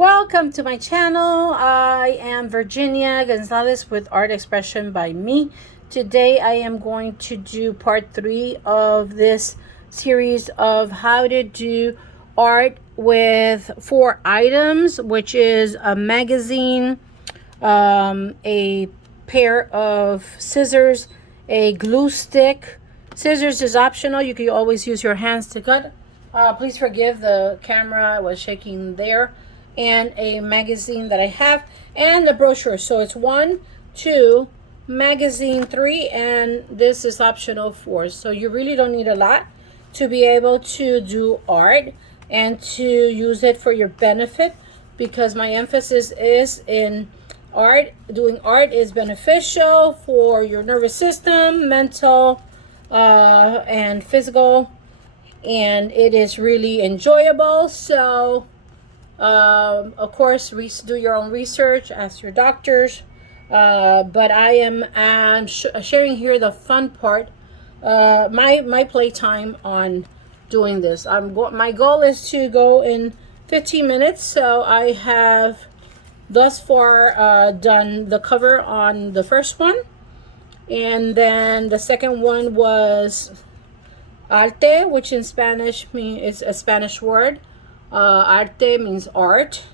Welcome to my channel. I am Virginia Gonzalez with Art Expression by Me. Today I am going to do part 3 of this series of how to do art with 4 items, which is a magazine, a pair of scissors, a glue stick. Scissors is optional. You can always use your hands to cut. Please forgive the camera, I was shaking there. And a magazine that I have, and the brochure. So it's 1, 2, magazine 3, and this is optional 4. So you really don't need a lot to be able to do art and to use it for your benefit, because my emphasis is in art. Doing art is beneficial for your nervous system, mental, and physical, and it is really enjoyable. So of course, do your own research, ask your doctors. But I am sharing here the fun part, my playtime on doing this. My goal is to go in 15 minutes. So I have thus far done the cover on the first one, and then the second one was arte, which in Spanish is a Spanish word. Arte means art,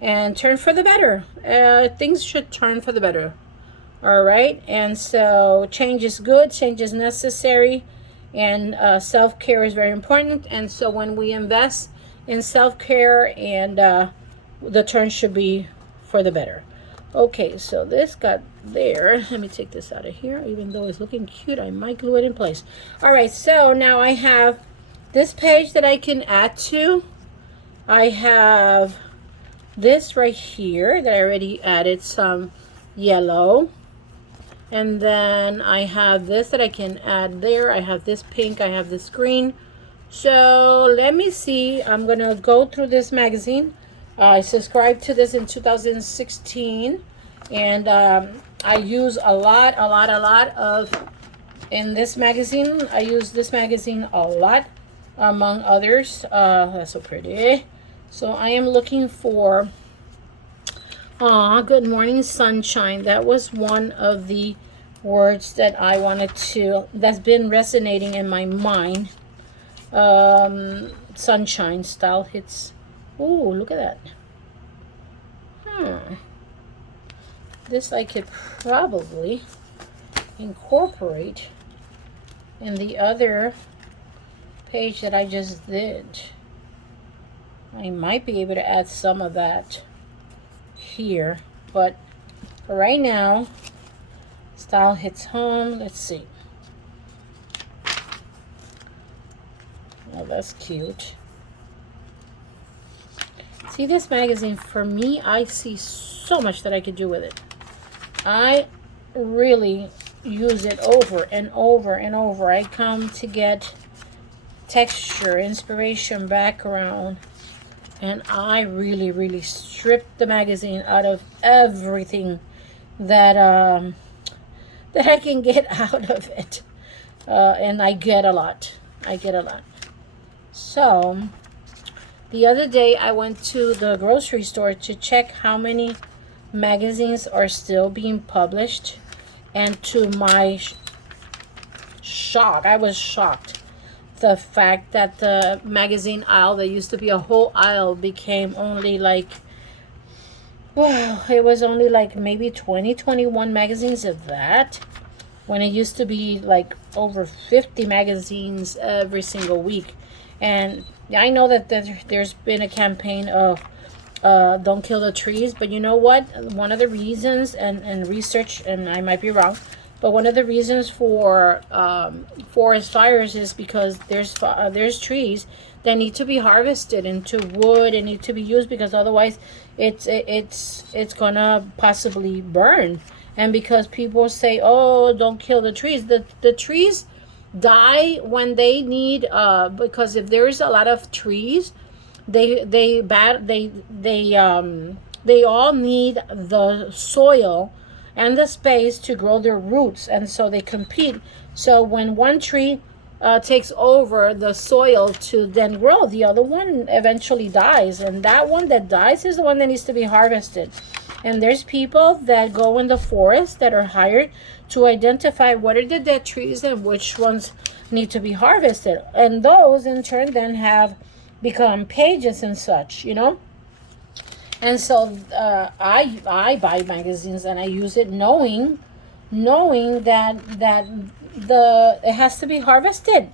and turn for the better. Things should turn for the better. All right, and so change is good, change is necessary, and self-care is very important. And so when we invest in self-care, and the turn should be for the better. Okay, so this got there. Let me take this out of here. Even though it's looking cute, I might glue it in place. All right, so now I have this page that I can add to. I have this right here that I already added some yellow. And then I have this that I can add there. I have this pink, I have this green. So let me see. I'm going to go through this magazine. I subscribed to this in 2016. And I use a lot of, in this magazine. I use this magazine a lot, among others. That's so pretty. So I am looking for, good morning sunshine. That was one of the words that I wanted to, that's been resonating in my mind. Sunshine style hits. Oh, look at that. This I could probably incorporate in the other page that I just did. I might be able to add some of that here, but for right now, style hits home. Let's see. Oh, that's cute. See, this magazine, for me, I see so much that I could do with it. I really use it over and over and over. I come to get texture, inspiration, background, and I really stripped the magazine out of everything that that I can get out of it, and I get a lot. So the other day I went to the grocery store to check how many magazines are still being published, and to my shock, I was shocked. The fact that the magazine aisle, that used to be a whole aisle, became only like, well, it was only like maybe 21 magazines of that, when it used to be like over 50 magazines every single week. And I know that there's been a campaign of don't kill the trees, but you know what? One of the reasons, and research, and I might be wrong, but one of the reasons for forest fires is because there's trees that need to be harvested into wood and need to be used, because otherwise it's gonna possibly burn. And because people say, oh, don't kill the trees, the trees die when they need, because if there's a lot of trees, they all need the soil and the space to grow their roots, and so they compete. So when one tree takes over the soil to then grow. The other one eventually dies, and that one that dies is the one that needs to be harvested. And there's people that go in the forest that are hired to identify what are the dead trees and which ones need to be harvested. And those in turn then have become pages and such, you know. And so I buy magazines and I use it knowing that it has to be harvested,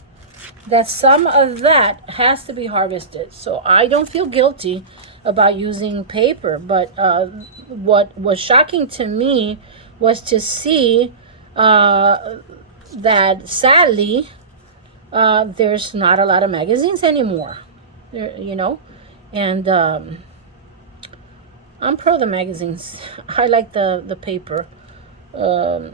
that some of that has to be harvested. So I don't feel guilty about using paper. But what was shocking to me was to see that sadly there's not a lot of magazines anymore, you know. And I'm pro the magazines. I like the paper. um,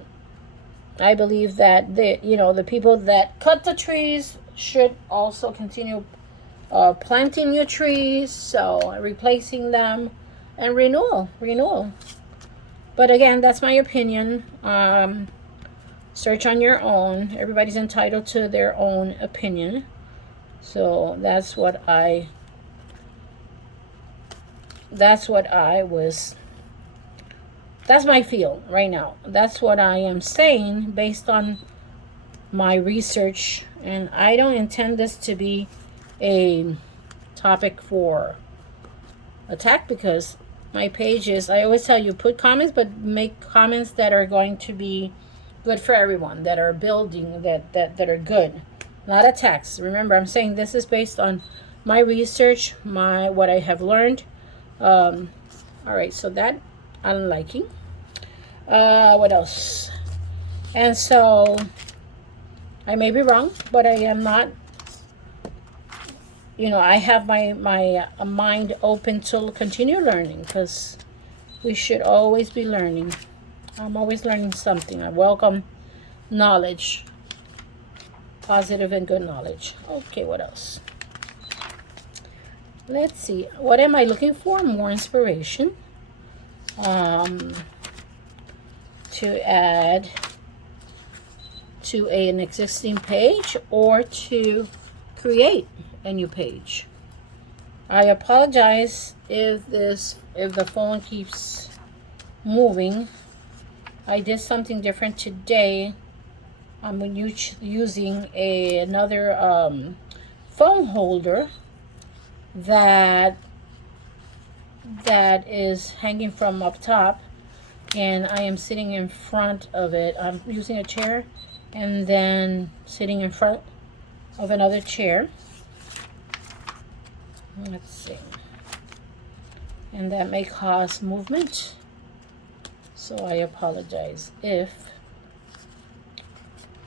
I believe that the people that cut the trees should also continue planting new trees, so replacing them, and renewal. But again, that's my opinion. Search on your own. Everybody's entitled to their own opinion. So that's what I was. That's my feel right now. That's what I am saying based on my research, and I don't intend this to be a topic for attack, because my page is, I always tell you, put comments, but make comments that are going to be good for everyone, that are building, that are good, not attacks. Remember, I'm saying this is based on my research, what I have learned. All right, so that I'm liking. What else? And so I may be wrong, but I am not, I have my mind open to continue learning, because we should always be learning. I'm always learning something. I welcome knowledge, positive and good knowledge. Okay, what else? Let's see. What am I looking for? More inspiration. To add to an existing page, or to create a new page. I apologize if the phone keeps moving. I did something different today. I'm using another phone holder that is hanging from up top, and I am sitting in front of it. I'm using a chair and then sitting in front of another chair. Let's see. And that may cause movement, so I apologize if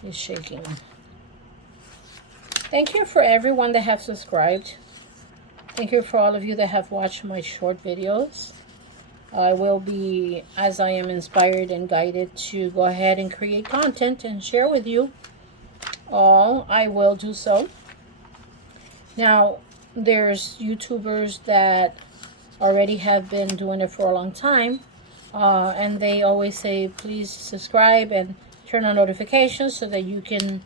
it's shaking. Thank you for everyone that have subscribed. Thank you for all of you that have watched my short videos. I will be, as I am inspired and guided to go ahead and create content and share with you all, I will do so. Now, there's YouTubers that already have been doing it for a long time, and they always say, please subscribe and turn on notifications so that you can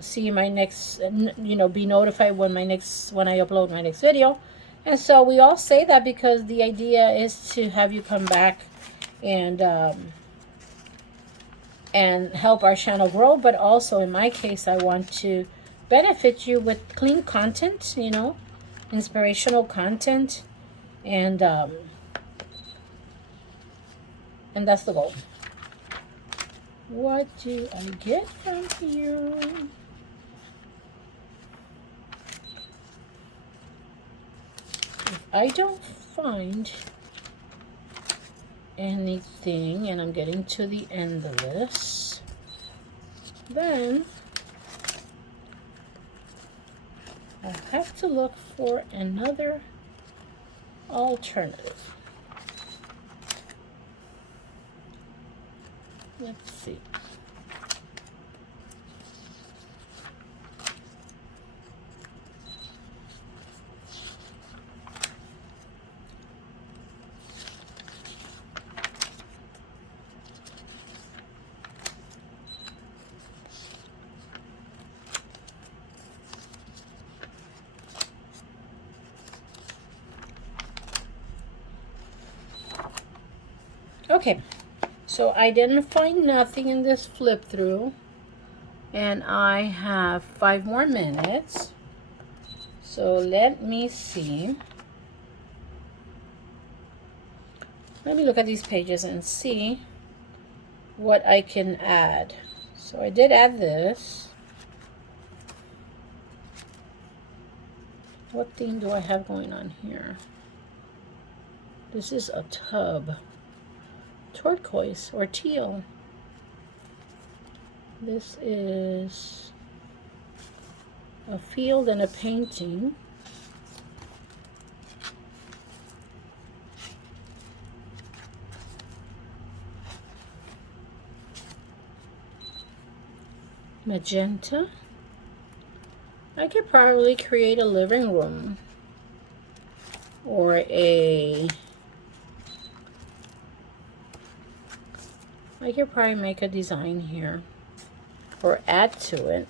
see my next, be notified when I upload my next video. And so we all say that because the idea is to have you come back and help our channel grow. But also, in my case, I want to benefit you with clean content, inspirational content, and that's the goal. What do I get from here? If I don't find anything, and I'm getting to the end of this, then I have to look for another alternative. Let's see. Okay, so I didn't find nothing in this flip through, and I have 5 more minutes. So let me see. Let me look at these pages and see what I can add. So I did add this. What theme do I have going on here? This is a tub. Turquoise or teal. This is a field and a painting. Magenta. I could probably create a living room or I could probably make a design here or add to it.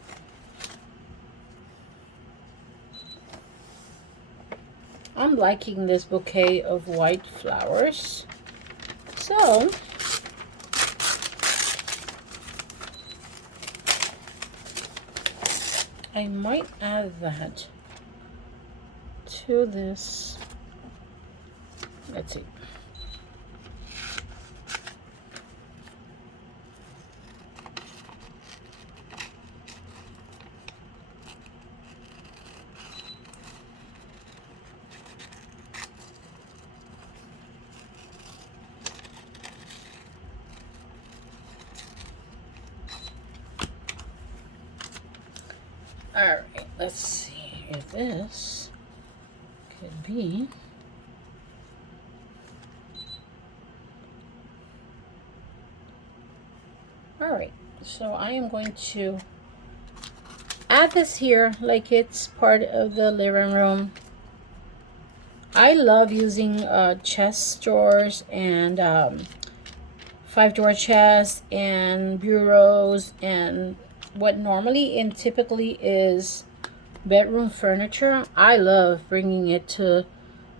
I'm liking this bouquet of white flowers. So I might add that to this. Let's see. Alright, let's see if this could be. Alright, so I am going to add this here like it's part of the living room. I love using chest drawers and 5-drawer chests and bureaus and what normally and typically is bedroom furniture. I love bringing it to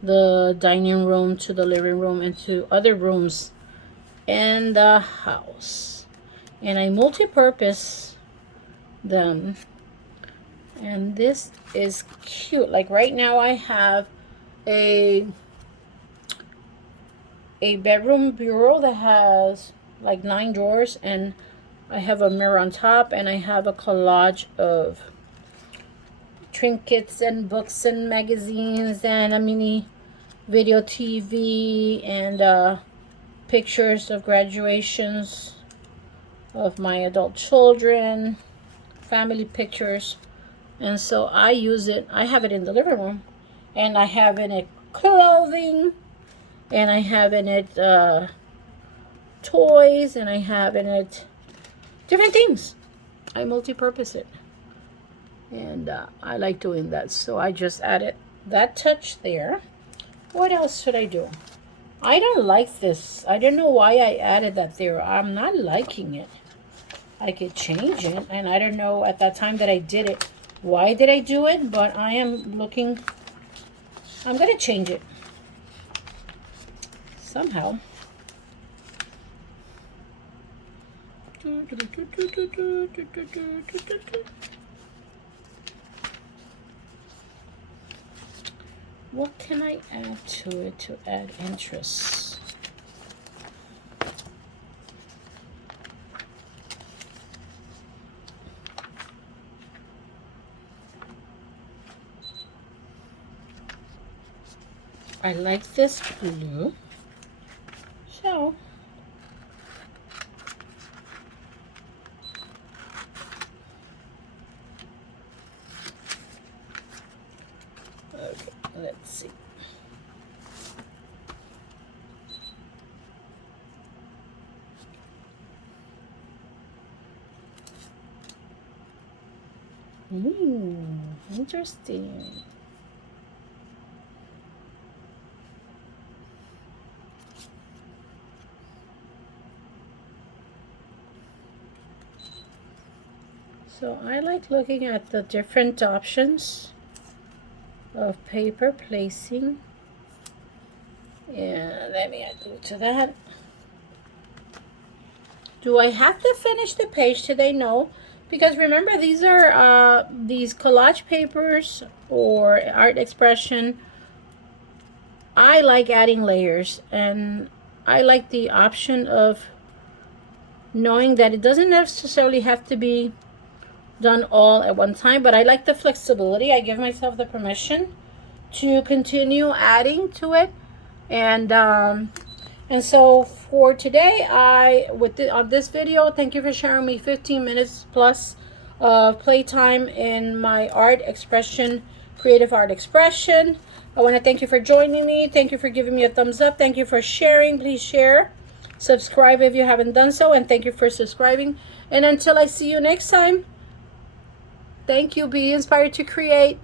the dining room, to the living room, and to other rooms in the house. And I multi-purpose them. And this is cute. Like right now I have a bedroom bureau that has like 9 drawers, and I have a mirror on top, and I have a collage of trinkets and books and magazines and a mini video TV and pictures of graduations of my adult children, family pictures. And so I use it. I have it in the living room, and I have in it clothing, and I have in it toys, and I have in it different things. I multi-purpose it, and I like doing that. So I just added that touch there. What else should I do? I don't like this. I don't know why I added that there. I'm not liking it. I could change it, and I don't know at that time that I did it, why did I do it, but I am looking. I'm going to change it somehow. What can I add to it to add interest? I like this blue, so okay, let's see. Interesting. So I like looking at the different options of paper placing. Yeah, let me add glue to that. Do I have to finish the page today? No, because remember, these are these collage papers or art expression. I like adding layers, and I like the option of knowing that it doesn't necessarily have to be done all at one time, but I like the flexibility. I give myself the permission to continue adding to it. And so for today, on this video, thank you for sharing me 15 minutes plus of playtime in my art expression, creative art expression. I want to thank you for joining me. Thank you for giving me a thumbs up. Thank you for sharing. Please share. Subscribe if you haven't done so. And thank you for subscribing. And until I see you next time, thank you. Be inspired to create.